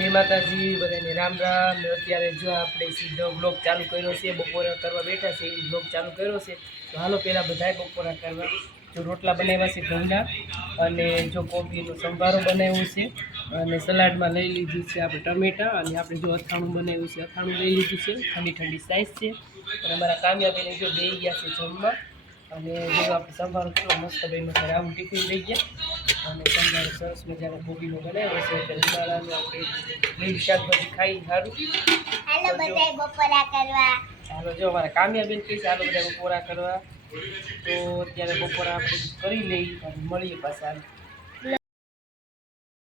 જય માતાજી બધાને રામ રામ ને અત્યારે જો આપણે સીધો બ્લોગ ચાલુ કર્યો છે બપોરા કરવા બેઠા છે એ બ્લોગ ચાલુ કર્યો છે તો હાલો પહેલાં બધાએ બપોરા કરવા જો રોટલા બનાવ્યા છે ઘઉંના અને જો કોબીનો સંભારો બનાવ્યો છે અને સલાડમાં લઈ લીધું છે આપણે ટમેટાં અને આપણે જો અથાણું બનાવ્યું છે અથાણું લઈ લીધું છે ઠંડી ઠંડી સાઈઝ છે અને અમારા કામયાબેને જો બે ગયા છે જમવા અને જો આપણે સંભારો કેટલો મસ્ત બન્યો છે આવું ટિફિન લઈ ગયા અને સંભારો સરસ મજાનો કોબીનો બનાવ્યો છે એટલે ઉનાળાનું આપણે લીલી શાકભાજી ખાઈ સારું હાલો બધાય બપોરા કરવા ચાલો જો અમારા કામયાબેન કહે છે હાલો બધા બપોરા કરવા તો અત્યારે બપોરા આપણે કરી લઈ અને મળીએ પાછા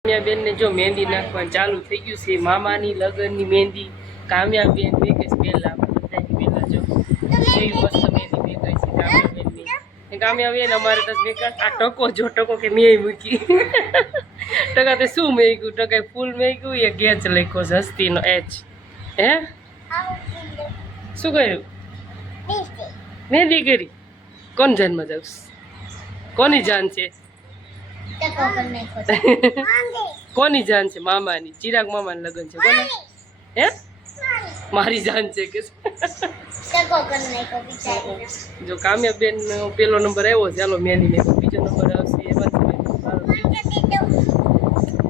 કામયાબેનને જો મહેંદી નાખવાનું ચાલુ થઈ ગયું છે મામાની લગ્નની મહેંદી કામયાબેન મેકે છે પહેલાં બધાની પહેલાં જો એવી મસ્ત મહેંદી મેકાય છે કામયાબેનની કામયાબેન અમારે તો મેકા આ ટકો જો ટકો કે મેં મૂકી ટકા તે શું મેક્યું ટકાએ ફૂલ મેક્યું એ ગેચ લખ્યો છે હસ્તીનો એચ હે શું કર્યું મહેંદી કરી કોણ જાનમાં જાઉં કોની જાન છે કોની જાન છે મામાની ચિરાગ મામાની લગ્ન છે કોને હે મારી જાન છે કે જો કામયાબેન પેલો નંબર આવ્યો ચાલો મહેંદી મેં બીજો નંબર આવશે એમાં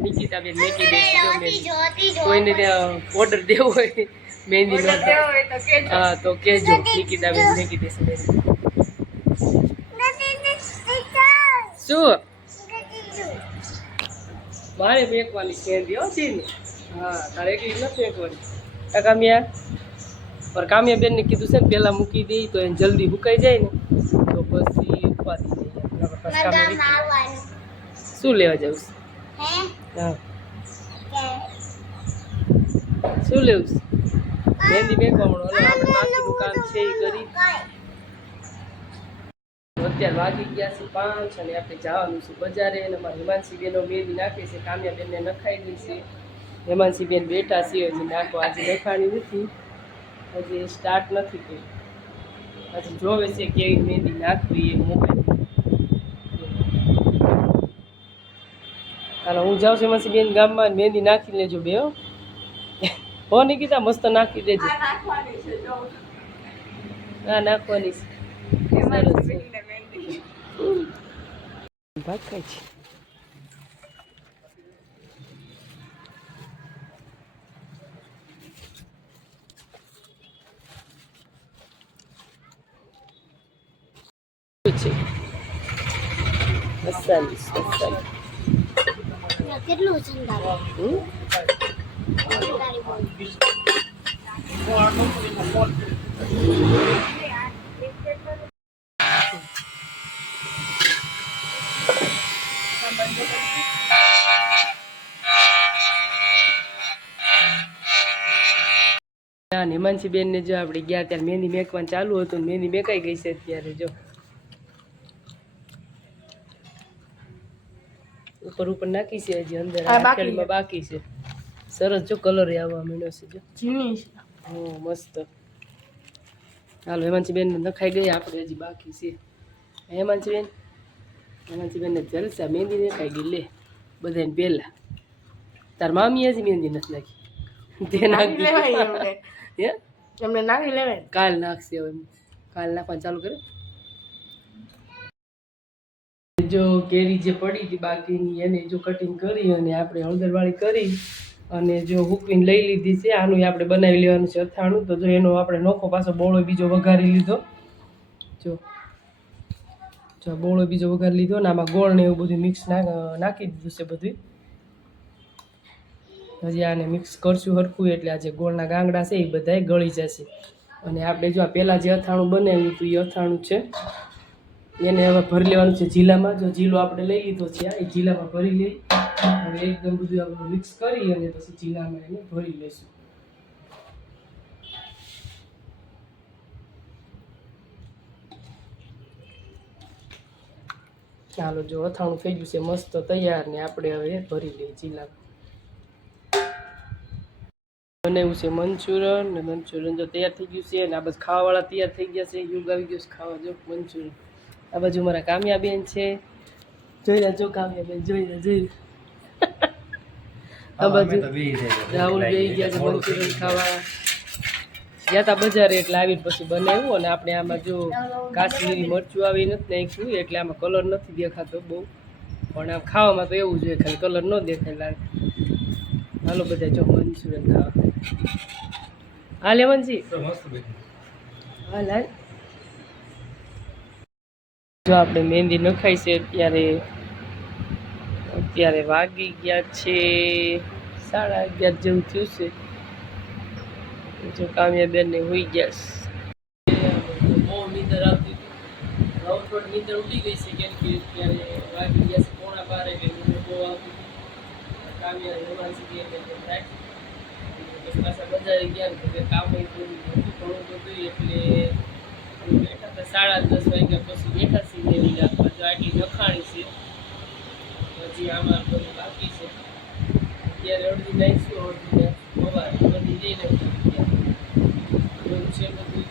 નિકિતાબેન મેકી દેશે જો મહેંદી કોઈને ત્યાં ઓર્ડર દેવો હોય મહેંદીનો હા તો કહેજો નિકિતાબેન મેકી દેશે મહેંદી શું મારે મેકવાની મહેંદી આવતી ને હા તારે એકલી નથી મેકવાની કામ્યા પર કામ્યાબેનને કીધું છે ને પહેલાં મૂકી દઈ તો એને જલ્દી સુકાઈ જાય ને તો પછી ઉપાડી દઈએ શું લેવા જાઉં હા શું લેવું મહેંદી મેકવા મળો આપણે બાકીનું કામ છે એ કરી અત્યારે વાગી ગયા છે 5 અને આપણે જવાનું છે બજારે અને અમારા હિમાંશીબેનો મહેંદી નાખે છે કામ્યાબેનને નખાઈ ગઈ છે હિમાંશીબેન બેઠા છે હજી નાખવા આજે નખાણી નથી હજી સ્ટાર્ટ નથી કરી હજી જોવે છે કેવી મહેંદી નાખવી એ મોબાઈલ હાલો હું જાઉં છું હિમાંશીબેન ગામમાં મહેંદી નાખી લેજો બે હો નિકિતા મસ્ત નાખી દેજો હા નાખવાની છે સરસ છે ભાગ ખાય છે કેટલું હિમાંશીબેનને જો આપણે ગયા ત્યારે મહેંદી મેકવાનું ચાલુ હતું મહેંદી મેકાઈ ગઈ છે અત્યારે જો ઉપર ઉપર નાખી છે હજી અંદર આખડીમાં બાકી છે સરસ જો કલર આવવા માંડ્યો છે જો હા મસ્ત હાલો હિમાંશીબેન નખાઈ ગઈ આપણે હજી બાકી છે હિમાંશીબેનને જલસા મહેંદી નખાઈ ગઈ લે બધાને પહેલાં તાર મામી હજી મહેંદી નથી નાખી તે નાખી હે એમને નાખી લેવાય કાલ નાખશે હવે કાલ નાખવાનું ચાલુ કરે જો કેરી જે પડી હતી બાકીની એને જો કટિંગ કરી અને આપણે હળદરવાળી કરી અને જો હુકવીને લઈ લીધી છે આનું આપણે બનાવી લેવાનું છે અથાણું તો જો એનો આપણે નોખો પાછો બોળો બીજો વઘારી લીધો જો બોળો બીજો વઘારી લીધો ને આમાં ગોળ ને એવું બધું મિક્સ નાખી દીધું છે બધું હજી આને મિક્સ કરશું હરખું એટલે આ જે ગોળના ગાંગડા છે એ બધાય ગળી જશે અને આપણે જો આ પહેલાં જે અથાણું બનાવ્યું હતું એ અથાણું છે એને હવે ભરી લેવાનું છે જીલામાં જો જીલો આપણે લઈ લીધો છે એ જીલામાં ભરી લઈ અને એકદમ બધું આપણે મિક્સ કરી અને પછી જીલામાં એને ભરી લઈશું ચાલો જો અથાણું થઈ ગયું છે મસ્ત તૈયાર ને આપણે હવે ભરી લઈએ જીલામાં બનાવ્યું છે મંચુરન ને મંચુરન જો તૈયાર થઈ ગયું છે અને આ બસ ખાવાવાળા તૈયાર થઈ ગયા છે યુગ આવી ગયું છે ખાવા જો મંચુરન આ બાજુ મારા કામયાબેન છે જોઈ લે જો કામયાબેન જોઈ લે આ બાજુ રાહુલ બેહી ગયા છે મંચુરિયન ખાવા. ગયા તા બજારે એટલે આવીને પછી બનાવ્યું. અને આપણે આમાં જો કાશ્મીરી મરચું આવી નથી નાખ્યું એટલે આમાં કલર નથી દેખાતો બહુ, પણ આમ ખાવામાં તો એવું જોઈએ, ખાલી કલર ન દેખાય લાગે. હાલો બધા જો મંચુરિયન ખાવા. હા લેવનજી હા લાલ. જો આપણે મહેંદી નખાઈ છે અત્યારે વાગી ગયા છે 11:30 જેવું થયું છે. જો કામ્યાબેન ને હોઈ ગયા છે. બહુ નીંદર આવતી હતી, હવે થોડી નીંદર ઉડી ગઈ છે કેમ કે અત્યારે વાગી ગયા છે 11:15 એટલે નીંદર બહુ આવતી હતી. કામ્યા રહેવાનું છે એટલે થાય પછી પાછા બજારે ગયા ને કામ પૂરું હતું ઘણું બધું એટલે બેઠા હતા 10:30 વાગ્યા પછી બેઠા છીએ એવી લાગવા. જો આટલી નખાણી છે હજી આમાં બધું બાકી છે. અત્યારે અડધી નાખીશું, અડધી સવારે બધી જઈને એવું છે બધું.